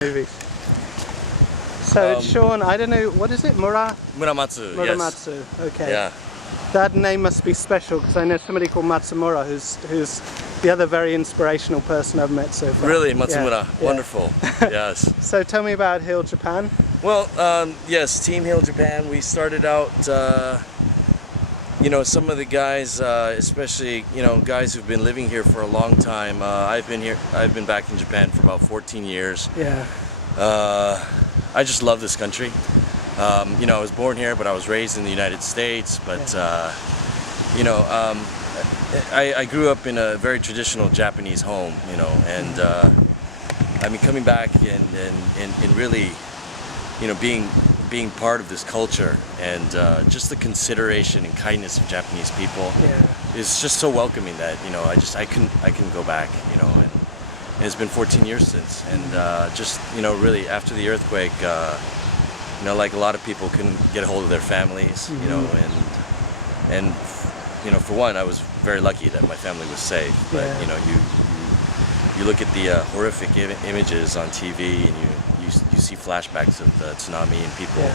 movies. So Sean, I don't know, what is it? Muramatsu. Muramatsu. Yes. Okay. Yeah. That name must be special because I know somebody called Matsumura who's the other very inspirational person I've met so far. Really, Matsumura. Yeah. Wonderful. Yes. So tell me about Heal Japan. Well, yes, Team Heal Japan. We started out, some of the guys, especially, guys who've been living here for a long time. I've been back in Japan for about 14 years. Yeah. I just love this country. I was born here, but I was raised in the United States. But I grew up in a very traditional Japanese home, and I mean, coming back and really, being part of this culture and just the consideration and kindness of Japanese people is just so welcoming that I couldn't go back, and it's been 14 years since, and really after the earthquake, like a lot of people couldn't get a hold of their families, and for one, I was very lucky that my family was safe. But you look at the horrific images on TV, and you see flashbacks of the tsunami and people,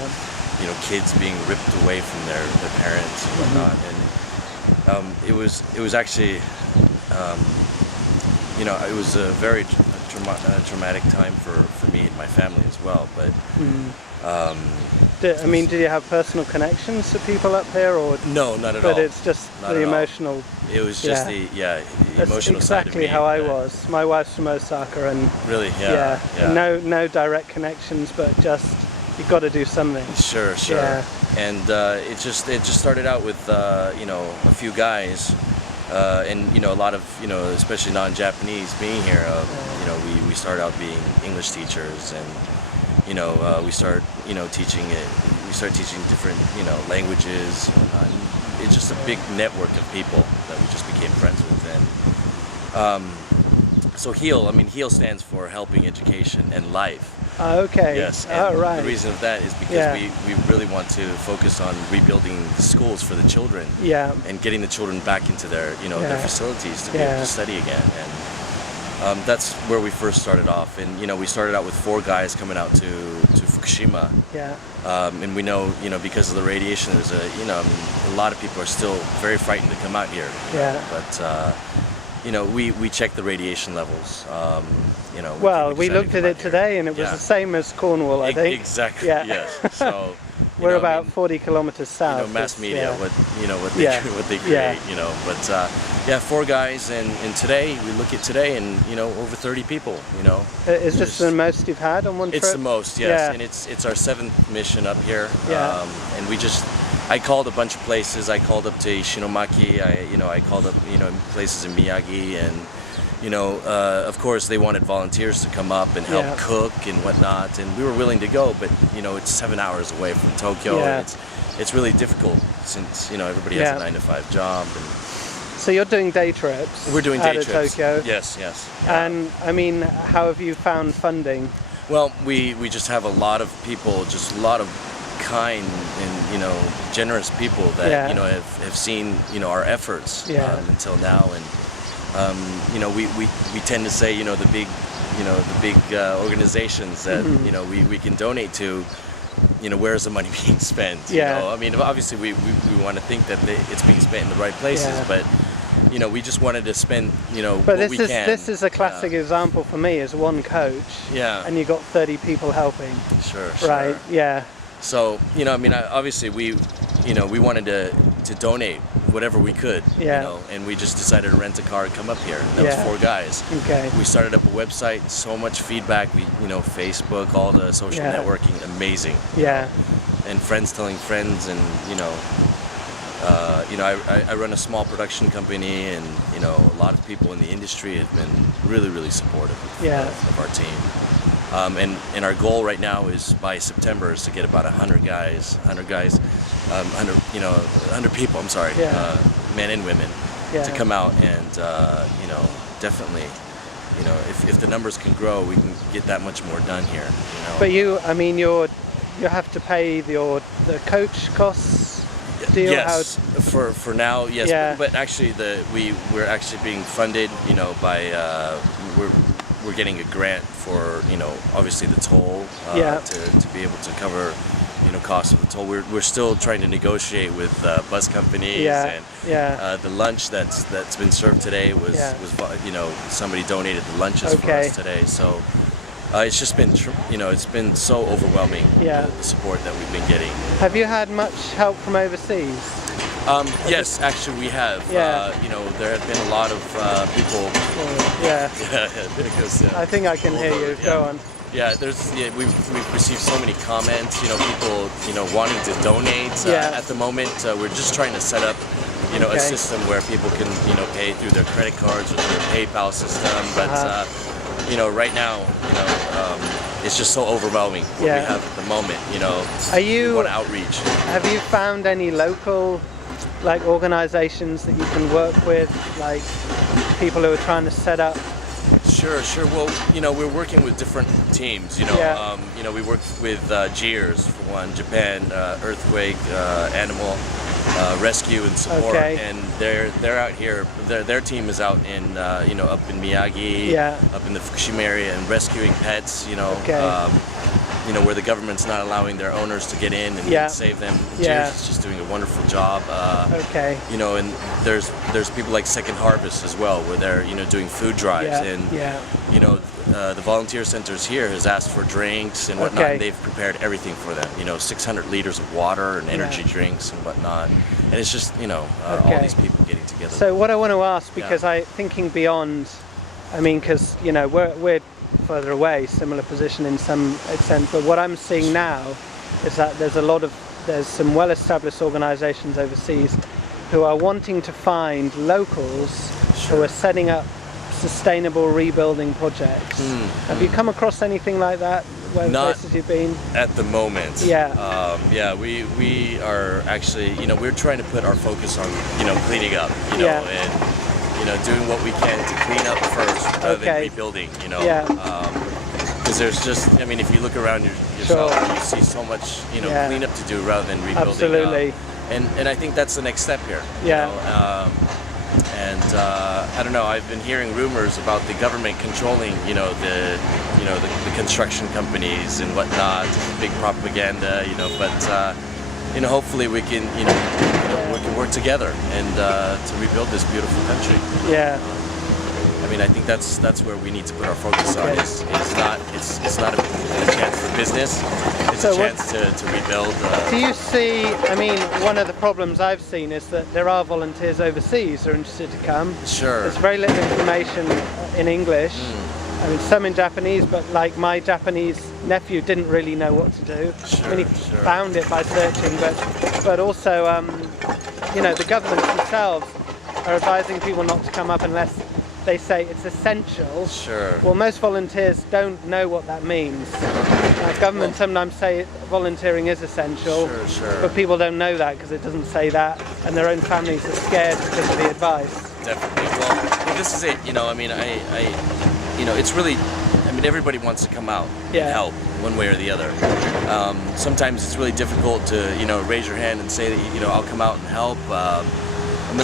kids being ripped away from their parents and whatnot, and it was actually, it was a very traumatic time for me and my family as well. But did you have personal connections to people up here, or no, not at all? But it's just not the emotional. It was just the emotional side of me. Exactly how I was. My wife's from Osaka, and really, no direct connections, but just you got to do something. Sure. Yeah. And it just started out with a few guys, and a lot of especially non-Japanese being here. We started out being English teachers, and we start teaching it. We start teaching different languages. It's just a big network of people that we just became friends with. And so HEAL stands for Helping Education and Life. Okay. Yes. And right. the reason of that is because we really want to focus on rebuilding schools for the children. Yeah. And getting the children back into their their facilities to be able to study again. And that's where we first started off, and we started out with 4 guys coming out to Fukushima. Yeah. And we know because of the radiation, there's a lot of people are still very frightened to come out here. Yeah. But we checked the radiation levels. Well, we looked at it today, and it was the same as Cornwall, I think. Exactly. Yeah. Yes. So. We're about 40 kilometers south. Mass media, what they create. But 4 guys, and today we look at today, and over 30 people. Is this the most you've had on one trip? It's the most, yes. Yeah. And it's our 7th mission up here. Yeah. And I called a bunch of places. I called up to Ishinomaki. I called up places in Miyagi, and of course they wanted volunteers to come up and help cook and whatnot, and we were willing to go, but it's 7 hours away from Tokyo. Yeah. It's really difficult since everybody has a 9-to-5 job. And so you're doing day trips. We're doing day trips out of Tokyo. Yes. Yeah. And how have you found funding? Well, we just have a lot of people, just a lot of kind and generous people that have seen our efforts until now, and we tend to say the big organizations that we can donate to, where's the money being spent? I mean, obviously we want to think that it's being spent in the right places, but we just wanted to spend but what we can. This is a classic example for me as one coach, and you got 30 people helping. Sure. Right. Yeah. So obviously we wanted to donate whatever we could, and we just decided to rent a car and come up here. And that was 4 guys. Okay. We started up a website, so much feedback. We, Facebook, all the social networking, amazing. Yeah. And friends telling friends, and I run a small production company, and a lot of people in the industry have been really, really supportive of our team. And our goal right now is by September is to get about 100 guys, 100 people, men and women, to come out and, definitely, if the numbers can grow, we can get that much more done here. But you have to pay the coach costs. Yes, for now, yes. But actually, we're actually being funded, by we're getting a grant for, obviously the toll, Yeah. to be able to cover, cost of the toll. We're still trying to negotiate with bus companies, Yeah, and yeah. the lunch that's been served today was Yeah. somebody donated the lunches for Okay. us today. So it's just been it's been so overwhelming, Yeah. the support that we've been getting. Have you had much help from overseas? Yes, actually we have. Yeah. There have been a lot of people. Yeah. Because, I think I can hear you. yeah. Go on. Yeah, we've received so many comments. People wanting to donate. Yeah. At the moment, we're just trying to set up a Okay. system where people can pay through their credit cards or their PayPal system. But right now, it's just so overwhelming what Yeah. we have at the moment. Are you? We want outreach. Have you found any local, like, organizations that you can work with, like people who are trying to set up? Sure. Well, we're working with different teams. Yeah. We work with GEARS for one, Japan earthquake, animal rescue and support, Okay. and they're out here. Their team is out in up in Miyagi, Yeah. up in the Fukushima area, and rescuing pets. Okay. Where the government's not allowing their owners to get in and Yeah. save them. Yeah. GEARS is just doing a wonderful job. Okay. And there's people like Second Harvest as well, where they're doing food drives, Yeah. and Yeah. the volunteer centers here has asked for drinks and whatnot. Okay. And they've prepared everything for them. 600 liters of water and energy drinks and whatnot. And it's just all Okay. these people getting together. So what I want to ask, because thinking beyond, I mean, because we're further away, similar position in some extent, but what I'm seeing now is that there's some well-established organizations overseas who are wanting to find locals who are setting up sustainable rebuilding projects. Have you come across anything like that where Not places you've been? at the moment. Yeah. We are actually, we're trying to put our focus on, cleaning up, Yeah. and, doing what we can to clean up first rather than Okay. rebuilding, Yeah. Because there's just, if you look around yourself, Sure. you see so much, Yeah. cleanup to do rather than rebuilding. Absolutely. And I think that's the next step here. Yeah. I don't know. I've been hearing rumors about the government controlling, the construction companies and whatnot. Big propaganda, But hopefully we can, we can work together and to rebuild this beautiful country. Yeah. I think that's where we need to put our focus on. Okay. It's not a chance for business. It's So a chance to rebuild. Do you see, one of the problems I've seen is that there are volunteers overseas who are interested to come. Sure. There's very little information in English. Some in Japanese, but like my Japanese nephew didn't really know what to do. Sure, he sure. found it by searching, but also, the governments themselves are advising people not to come up unless they say it's essential. Sure. Well, most volunteers don't know what that means. Governments sometimes say volunteering is essential, Sure. but people don't know that because it doesn't say that, and their own families are scared because of the advice. Definitely. Well, this is it. It's really, everybody wants to come out Yeah. and help one way or the other. Sometimes it's really difficult to, raise your hand and say that, I'll come out and help. And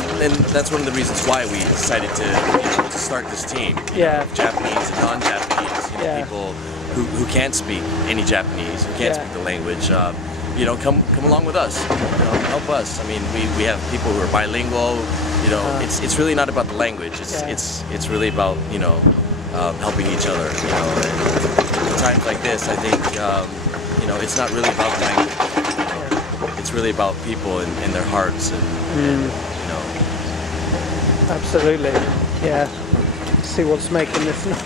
that's one of the reasons why we decided to start this team. Yeah. Of Japanese and non-Japanese, Yeah. people who can't speak any Japanese, who can't Yeah. speak the language. Come along with us. Help us. We have people who are bilingual. It's really not about the language. It's really about helping each other. And times like this, I think it's not really about the language. It's really about people and their hearts and Absolutely. Yeah. See what's making this noise.